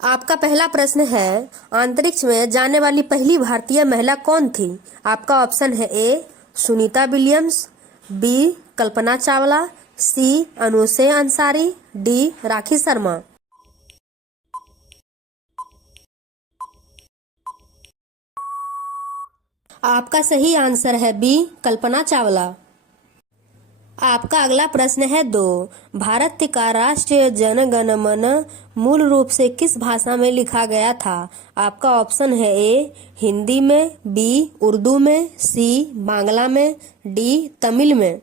आपका पहला प्रश्न है, अंतरिक्ष में जाने वाली पहली भारतीय महिला कौन थी? आपका ऑप्शन है ए सुनीता विलियम्स, बी कल्पना चावला, सी अनुसुईया अंसारी, डी राखी शर्मा। आपका सही आंसर है बी कल्पना चावला। आपका अगला प्रश्न है 2। भारत का राष्ट्रीय जन गण मन मूल रूप से किस भाषा में लिखा गया था? आपका ऑप्शन है ए हिंदी में, बी उर्दू में, सी बांग्ला में, डी तमिल में।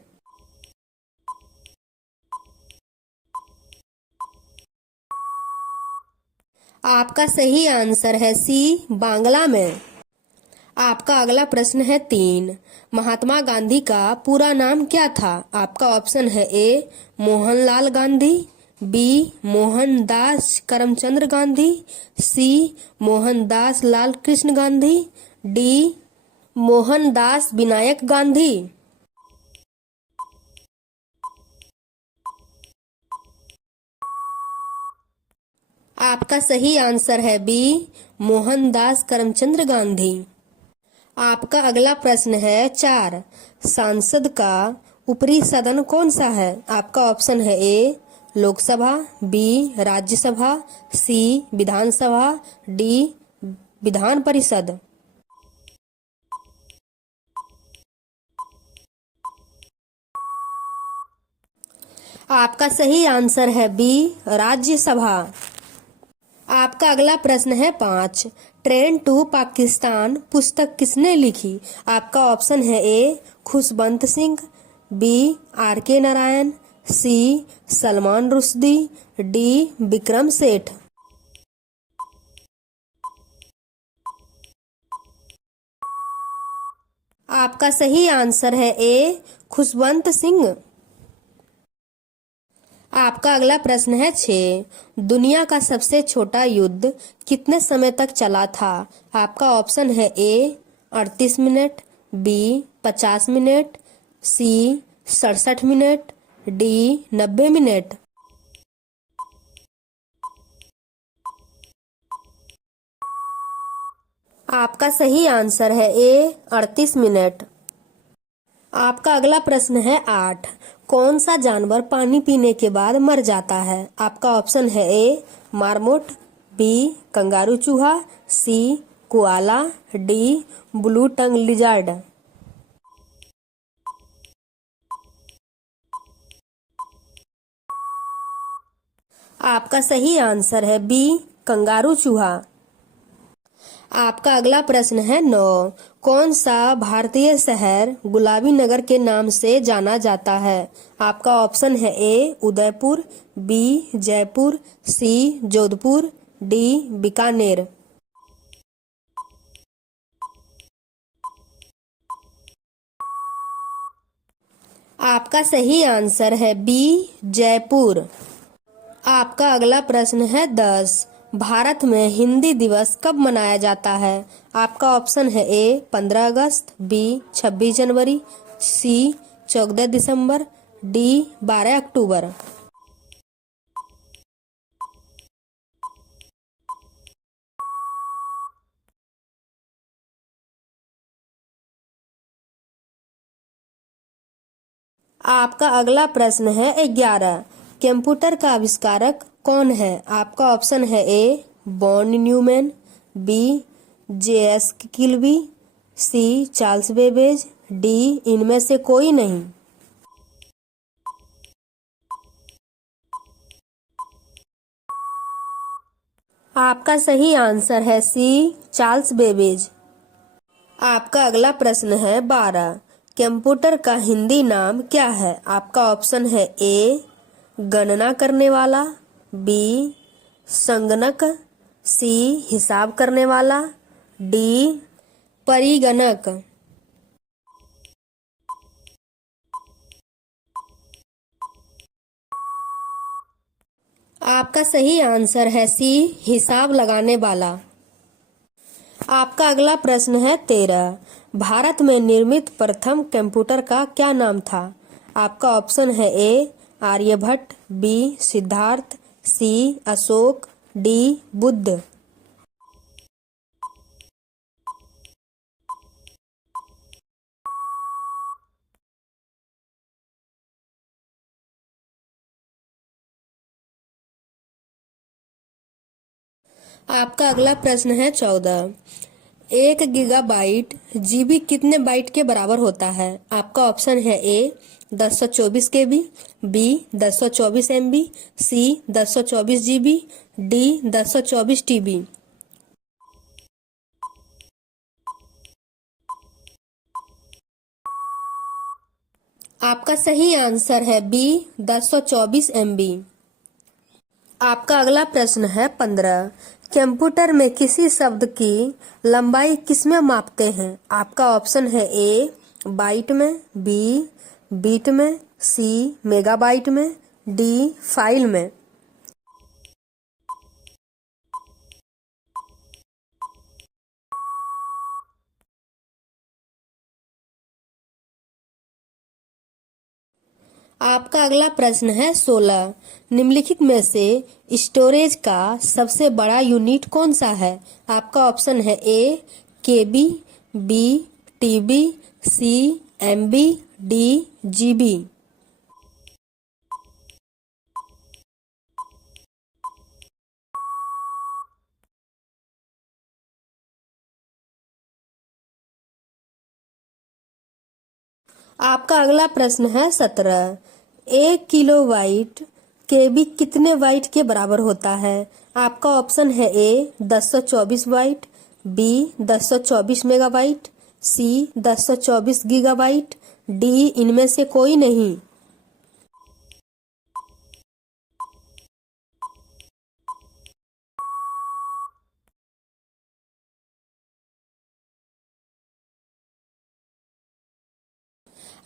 आपका सही आंसर है सी बांग्ला में। आपका अगला प्रश्न है 3। महात्मा गांधी का पूरा नाम क्या था? आपका ऑप्शन है ए मोहनलाल गांधी, बी मोहनदास करमचंद गांधी, सी मोहनदास लाल कृष्ण गांधी, डी मोहनदास विनायक गांधी। आपका सही आंसर है बी मोहनदास करमचंद गांधी। आपका अगला प्रश्न है 4। संसद का ऊपरी सदन कौन सा है? आपका ऑप्शन है ए लोकसभा, बी राज्यसभा, सी विधानसभा, डी विधान परिषद। आपका सही आंसर है बी राज्यसभा। आपका अगला प्रश्न है 5। ट्रेन टू पाकिस्तान पुस्तक किसने लिखी? आपका ऑप्शन है ए खुशवंत सिंह, बी आर के नारायण, सी सलमान रुश्दी, डी विक्रम सेठ। आपका सही आंसर है ए खुशवंत सिंह। आपका अगला प्रश्न है 6। दुनिया का सबसे छोटा युद्ध कितने समय तक चला था? आपका ऑप्शन है ए 38 मिनट, बी 50 मिनट, सी 67 मिनट, डी 90 मिनट। आपका सही आंसर है ए 38 मिनट। आपका अगला प्रश्न है 8। कौन सा जानवर पानी पीने के बाद मर जाता है? आपका ऑप्शन है ए मार्मोट, बी कंगारू चूहा, C koala, D blue tongue lizard. आपका सही आंसर है बी कंगारू चूहा। आपका अगला प्रश्न है 9। कौन सा भारतीय शहर गुलाबी नगर के नाम से जाना जाता है? आपका ऑप्शन है ए उदयपुर, बी जयपुर, सी जोधपुर, डी बीकानेर। आपका सही आंसर है बी जयपुर। आपका अगला प्रश्न है 10। भारत में हिंदी दिवस कब मनाया जाता है? आपका ऑप्शन है ए 15 अगस्त, बी 26 जनवरी, सी 14 दिसंबर, डी 12 अक्टूबर। आपका अगला प्रश्न है 11। कंप्यूटर का आविष्कारक कौन है? आपका ऑप्शन है ए वॉन न्यूमैन, बी जे.एस. Kilby, C Charles Babbage, D इनमें से कोई नहीं। आपका सही आंसर है सी चार्ल्स बेबेज। आपका अगला प्रश्न है 12। कंप्यूटर का हिंदी नाम क्या है? आपका ऑप्शन है ए गणना करने वाला, बी संगणक, सी हिसाब करने वाला, डी परिगणक। आपका सही आंसर है सी हिसाब लगाने वाला। आपका अगला प्रश्न है 13। भारत में निर्मित प्रथम कंप्यूटर का क्या नाम था? आपका ऑप्शन है ए आर्यभट्ट, बी सिद्धार्थ, सी अशोक, डी बुद्ध। आपका अगला प्रश्न है 14। 1 गीगाबाइट जीबी कितने बाइट के बराबर होता है? आपका ऑप्शन है ए 1024 KB, बी 1024 MB, सी 1024 GB, डी 1024 TB। आपका सही आंसर है बी 1024 MB। आपका अगला प्रश्न है 15। कंप्यूटर में किसी शब्द की लंबाई किसमें मापते हैं? आपका ऑप्शन है ए बाइट में, बी बीट में, सी मेगाबाइट में, डी फाइल में। आपका अगला प्रश्न है 16। निम्नलिखित में से स्टोरेज का सबसे बड़ा यूनिट कौन सा है? आपका ऑप्शन है ए केबी, बी टीबी, सी एमबी, डी जीबी। आपका अगला प्रश्न है 17। 1 किलोबाइट केबी कितने बाइट के बराबर होता है? आपका ऑप्शन है ए 1024 बाइट, बी 1024 मेगाबाइट, सी 1024 गीगाबाइट, डी इनमें से कोई नहीं।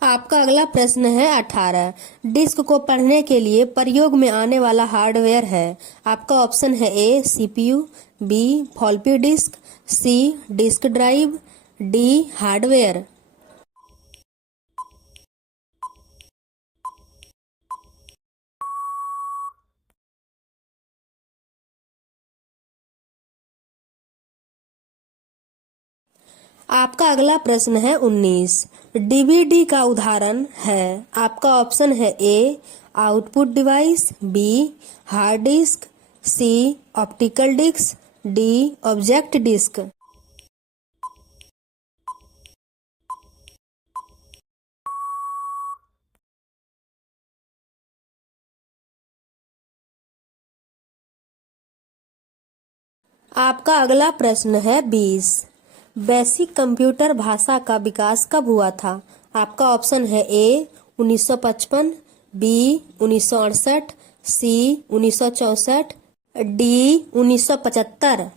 आपका अगला प्रश्न है 18। डिस्क को पढ़ने के लिए प्रयोग में आने वाला हार्डवेयर है? आपका ऑप्शन है ए सीपीयू, बी फ्लॉपी डिस्क, सी डिस्क ड्राइव, डी हार्डवेयर। आपका अगला प्रश्न है 19। डीवीडी का उदाहरण है? आपका ऑप्शन है A output device, B hard disk, C optical disk, D object disk. आपका अगला प्रश्न है 20। बेसिक कंप्यूटर भाषा का विकास कब हुआ था? आपका ऑप्शन है ए 1955, बी 1968, सी 1964, डी 1975।